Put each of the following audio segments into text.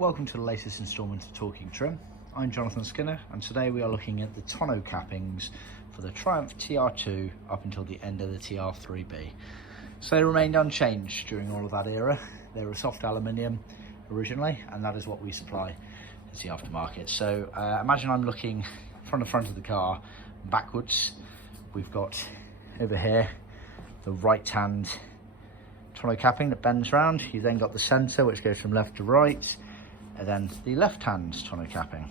Welcome to the latest instalment of Talking Trim. I'm Jonathan Skinner, and today we are looking at the tonneau cappings for the Triumph TR2 up until the end of the TR3B. So they remained unchanged during all of that era. They were soft aluminium originally, and that is what we supply as the aftermarket. So imagine I'm looking from the front of the car backwards. We've got over here the right hand tonneau capping that bends round. You then got the centre, which goes from left to right, and then the left hand tonneau capping.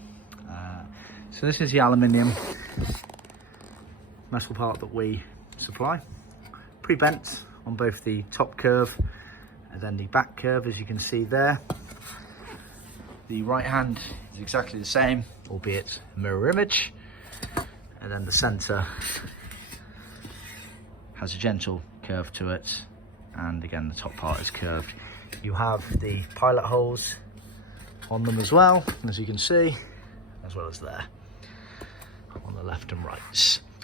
So this is the aluminium metal part that we supply, pre-bent on both the top curve and then the back curve, as you can see there. The right hand is exactly the same, albeit a mirror image, and then the centre has a gentle curve to it, and again the top part is curved. You have the pilot holes on them as well, as you can see, as well as there on the left and right.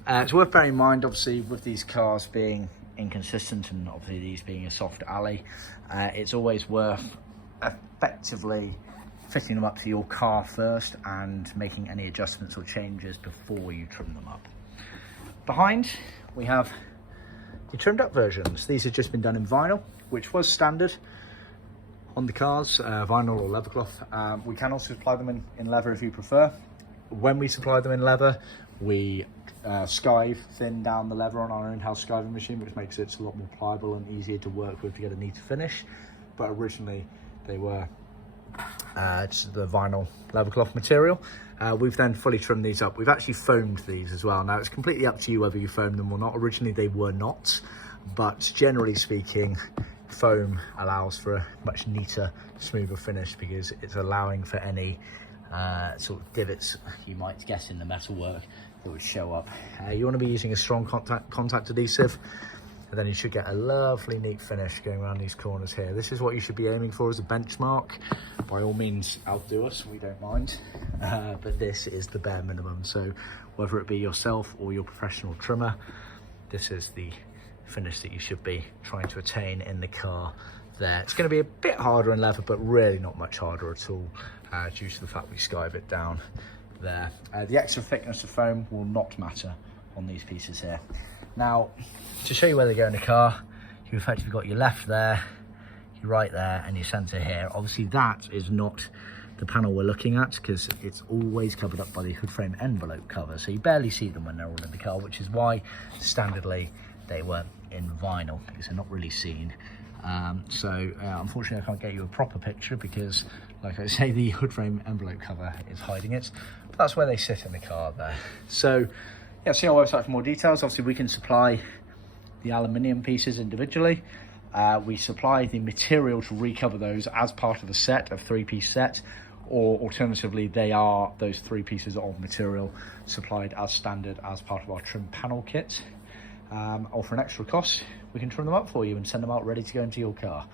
It's worth bearing in mind, obviously, with these cars being inconsistent and obviously these being a soft alley, it's always worth effectively fitting them up to your car first and making any adjustments or changes before you trim them up. Behind we have the trimmed up versions. These have just been done in vinyl, which was standard on the cars, vinyl or leathercloth. We can also supply them in leather if you prefer. When we supply them in leather, we skive, thin down the leather on our in-house skiving machine, which makes it a lot more pliable and easier to work with to get a neat finish. But originally they were just the vinyl leathercloth material. We've then fully trimmed these up. We've actually foamed these as well. Now it's completely up to you whether you foam them or not. Originally they were not, but generally speaking, foam allows for a much neater, smoother finish because it's allowing for any sort of divots you might get in the metalwork that would show up. You want to be using a strong contact adhesive, and then you should get a lovely neat finish going around these corners here. This is what you should be aiming for as a benchmark. By all means, outdo us, we don't mind, but this is the bare minimum. So whether it be yourself or your professional trimmer, this is the finish that you should be trying to attain in the car there. It's going to be a bit harder in leather, but really not much harder at all, due to the fact we skive it down there. The extra thickness of foam will not matter on these pieces here. Now, to show you where they go in the car, you've effectively got your left there, your right there, and your centre here. Obviously that is not the panel we're looking at because it's always covered up by the hood frame envelope cover, so you barely see them when they're all in the car, which is why standardly they were in vinyl, because they're not really seen. Unfortunately I can't get you a proper picture because, like I say, the hood frame envelope cover is hiding it, but that's where they sit in the car there. So yeah, see our website for more details. Obviously we can supply the aluminium pieces individually. We supply the material to recover those as part of a set, of three-piece set, or alternatively they are those three pieces of material supplied as standard as part of our trim panel kit. Or for an extra cost, we can trim them up for you and send them out ready to go into your car.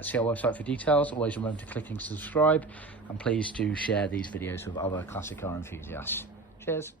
See our website for details. Always remember to click and subscribe, and please do share these videos with other classic car enthusiasts. Cheers.